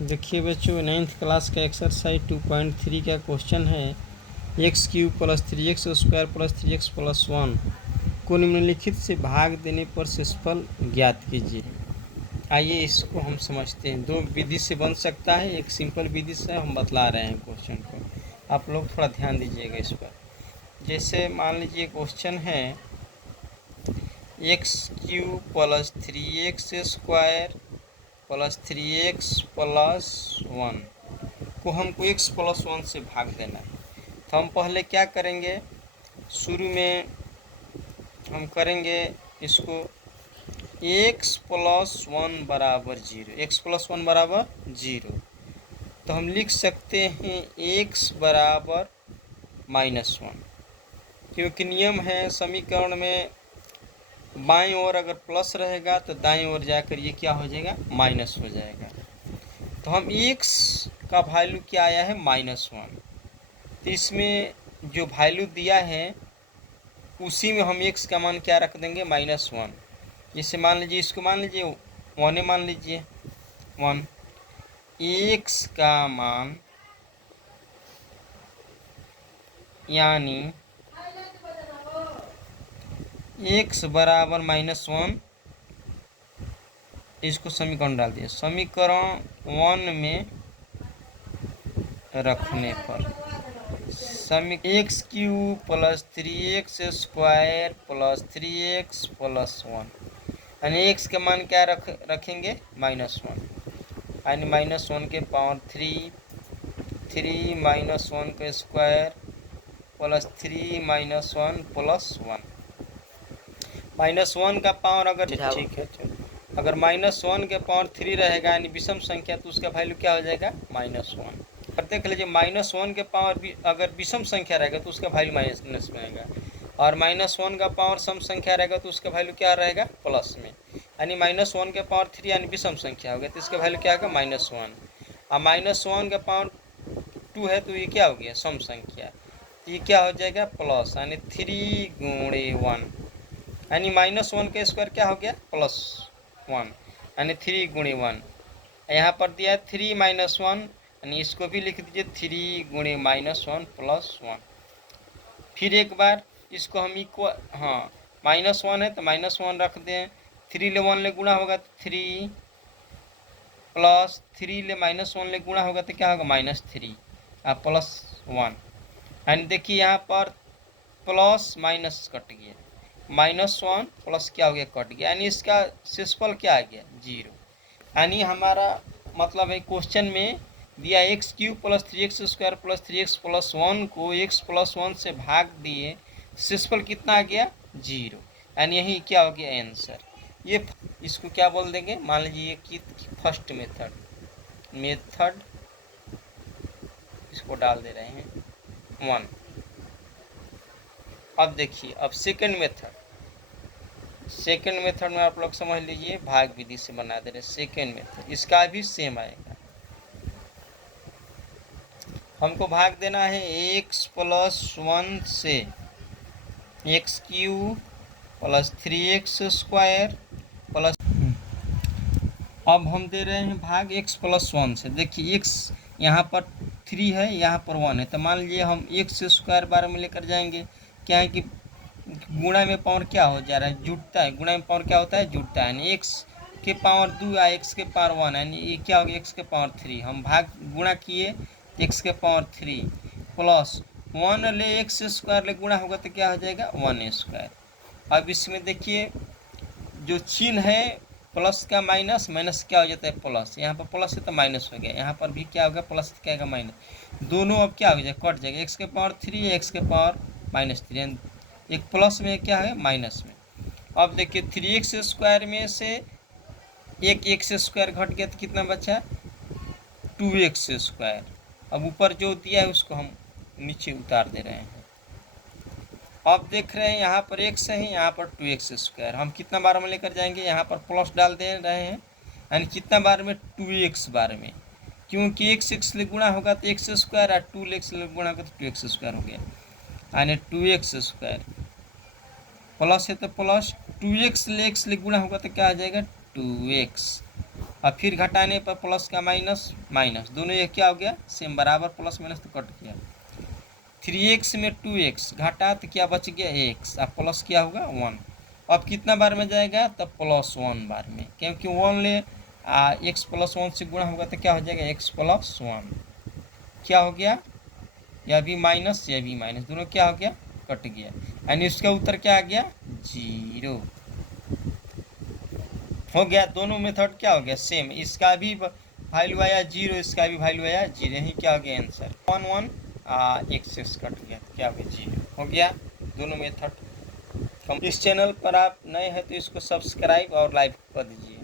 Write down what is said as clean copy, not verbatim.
देखिए बच्चों, 9th class का एक्सरसाइज 2.3 का क्वेश्चन है। x³ + 3x² + 3x+1 को निम्नलिखित से भाग देने पर शेषफल ज्ञात कीजिए। आइए इसको हम समझते हैं। दो विधि से बन सकता है, एक सिंपल विधि से हम बतला रहे हैं क्वेश्चन को। आप लोग थोड़ा ध्यान दीजिएगा इस पर। जैसे मान लीजिए क्वेश्चन है x³ + 3x² + 3x+1 को हमको x+1 से भाग देना है। तो हम पहले क्या करेंगे, शुरू में हम करेंगे इसको x+1 बराबर 0, x+1 बराबर 0। तो हम लिख सकते हैं x बराबर -1, क्योंकि नियम है समीकरण में बाईं ओर अगर प्लस रहेगा तो दाईं ओर जाकर ये क्या हो जाएगा, माइनस हो जाएगा। तो हम x का वैल्यू क्या आया है, -1। तो इसमें जो वैल्यू दिया है उसी में हम x का मान क्या रख देंगे, -1। जैसे मान लीजिए इसको मान लीजिए 1 मान लीजिए 1। x का मान यानी x बराबर -1, इसको समीकरण डाल दिया। समीकरण 1 में रखने पर x³ + 3x² + 3x+1 यानी x का मान क्या रखेंगे, -1। यानी -1 के पावर 3 -1 का स्क्वायर + 3 -1 +1। -1 का पावर अगर ठीक है, अगर -1 के पावर 3 रहेगा यानी विषम संख्या, तो उसका वैल्यू क्या हो जाएगा, -1। पर देख लीजिए -1 के पावर भी अगर विषम संख्या रहेगा तो उसका वैल्यू माइनस में आएगा, और -1 का पावर सम संख्या रहेगा तो उसका वैल्यू क्या रहेगा, प्लस में। यानी -1 के पावर 3 यानी विषम संख्या हो गया, तो इसका वैल्यू क्या होगा, -1। और -1 का पावर 2 है तो ये क्या हो गया, सम संख्या, तो ये क्या हो जाएगा, प्लस, यानी 3 × 1 यानी -1 का स्क्वायर क्या हो गया, +1 यानी 3 × 1। यहाँ पर दिया है 3 - 1, यानी इसको भी लिख दीजिए 3 × -1 +1। फिर एक बार इसको हम इक्वल, हाँ -1 है तो -1 रख दें। 3 ले 1 ले गुणा होगा तो 3 + 3 ले -1 ले गुणा होगा तो क्या होगा, -3 +1। यानी देखिए यहाँ पर प्लस माइनस कट गया, -1 प्लस क्या हो गया, कट गया, यानी इसका शेषफल क्या आ गया, 0। यानी हमारा मतलब है क्वेश्चन में दिया x³ + 3x² + 3x+1 को x+1 से भाग दिए, शेषफल कितना आ गया, 0। यानी यही क्या हो गया, आंसर। ये इसको क्या बोल देंगे, मान लीजिए कि फर्स्ट मेथड इसको डाल दे रहे हैं 1। अब देखिए, अब सेकंड मेथड में आप लोग समझ लीजिए, भाग विधि से बना दे रहे। सेकंड मेथड इसका भी सेम आएगा। हमको भाग देना है x+1 से x³ + 3x² प्लस, अब हम दे रहे हैं भाग x+1 से। देखिए x यहाँ पर 3 है, यहाँ पर 1 है, तो मान लीजिए हम x² बारे में लेकर जाएंगे। क्या है कि गुणा में पावर क्या हो जा रहा है, जुटता है। गुणा में पावर क्या होता है, जुटता है। यानी x के पावर 2 या x के पावर 1, यानी ये क्या हो गया, x के पावर 3। हम भाग गुणा किए, x के पावर 3 प्लस 1 ले x² ले गुणा होगा तो क्या हो जाएगा, 1²। अब इसमें देखिए जो चिन्ह है प्लस का माइनस क्या हो जाता है, प्लस। यहाँ पर प्लस है तो माइनस हो गया, यहाँ पर भी क्या होगा, प्लस क्या होगा, माइनस। दोनों अब क्या हो जाएगा, कट जाएगा। x के पावर 3 x के पावर -3, एक प्लस में क्या है, माइनस में। अब देखिए 3x² में से एक x² घट गया तो कितना बचा, 2x²। अब ऊपर जो दिया है उसको हम नीचे उतार दे रहे हैं। अब देख रहे हैं यहाँ पर x है, यहाँ पर 2x²। हम कितना बार में लेकर जाएंगे, यहाँ पर प्लस डाल दे रहे हैं, यानी कितना बार में, 2x बार में, क्योंकि x ले गुणा होगा तो x² और 2x ले गुणा होगा तो 2x² हो गया, यानी 2x² प्लस है तो प्लस, 2x ले x ले गुणा होगा तो क्या आ जाएगा, 2x और फिर घटाने पर प्लस का माइनस माइनस, दोनों ये क्या हो गया सेम बराबर, प्लस माइनस तो कट गया। 3x में 2x घटा तो क्या बच गया x, अब प्लस क्या होगा 1। अब कितना बार में जाएगा तब +1 बार में, क्योंकि 1 ले x + 1 से गुणा होगा तो क्या हो जाएगा x + 1। क्या हो गया, यह भी माइनस यह भी माइनस, दोनों क्या हो गया कट गया, यानी इसका उत्तर क्या आ गया 0 हो गया। दोनों मेथड क्या हो गया सेम, इसका भी वैल्यू आया 0, इसका भी वैल्यू आया 0, यही क्या हो गया आंसर 1 1 एक्सेस कट गया तो क्या हो गया 0 हो गया दोनों मेथड। इस चैनल पर आप नए हैं तो इसको सब्सक्राइब और लाइक कर दीजिए।